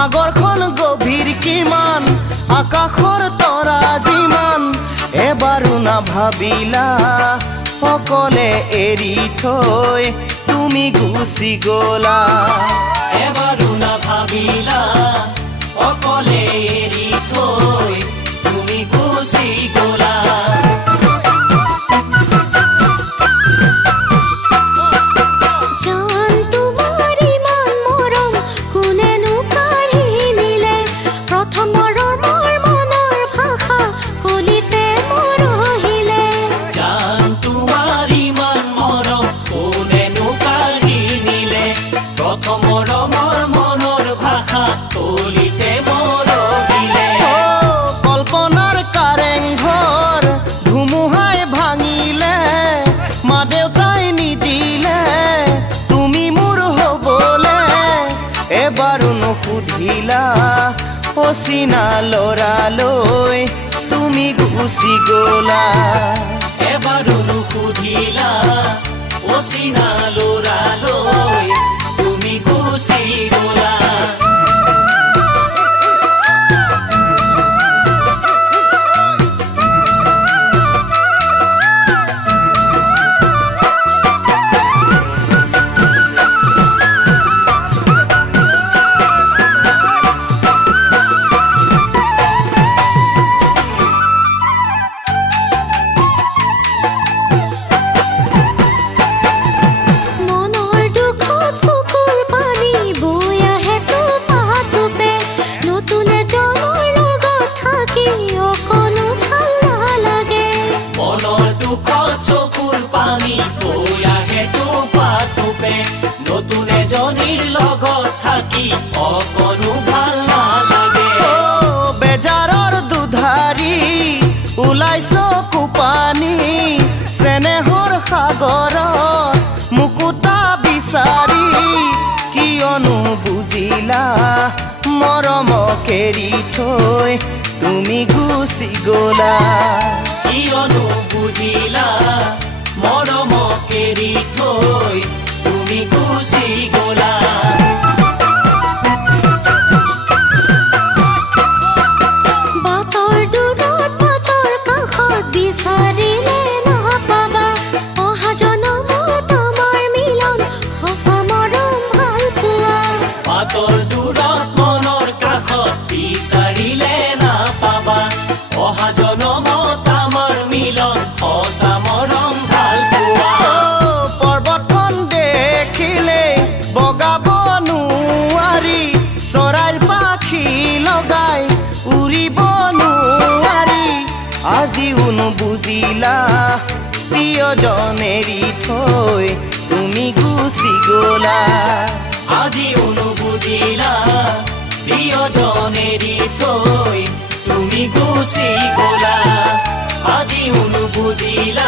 সাগৰখন গভীৰ কিমান আকাশৰ তৰা যিমান এবাৰো নাভাবিলা অকলে এৰি থৈ তুমি গুচি গ'লা এবাৰো নাভাবিলা অকলে এৰি থৈ তুমি গুচি গ'লা কল্পনাৰ কাৰেংঘৰ ধুমুহাই ভাঙিলে মা দেউতাই নিদিলে তুমি মোৰ হ'বলে এবাৰো নুসুধিলা অচিনা ল'ৰালৈ তুমি গুচি গ'লা এবাৰো নুসুধিলা অচিনা ল'ৰালৈ তুমি গুচি গ'লা চকুৰ পানী বৈ আহে টোপে নতুন এজনীৰ লগত থাকি অকণো ভাল নালাগে বেজাৰৰ দুধাৰি ওলাইছ কোপানী চেনেহৰ সাগৰত মুকুতা বিচাৰি কিয়নো বুজিলা মৰমক এৰি থৈ তুমি গুচি গ'লা কিয়নো বুজিলা মৰমক এৰি থৈ তুমি গুচি গ'লা বাটৰ দূৰত বাটৰ কাষত বিচাৰিলে নাপাবা অহা জনমত আমাৰ মিলন সঁচা মৰম ভাল পোৱা বাটৰ দূৰত মনৰ কাষত বিচাৰিলে নাপাবা অহা জনমত আমাৰ মিলন সঁচা মৰম ভাল পোৱা পৰ্বতখন দেখিলে বগাব নোৱাৰি চৰাইৰ পাখি লগাই উৰিব নোৱাৰি আজিও নুবুজিলা প্ৰিয়জন এৰি থৈ তুমি গুচি গ'লা আজিও নুবুজিলা প্ৰিয়জন এৰি থৈ তুমি গুচি গ'লা আজিও নুবুজিলা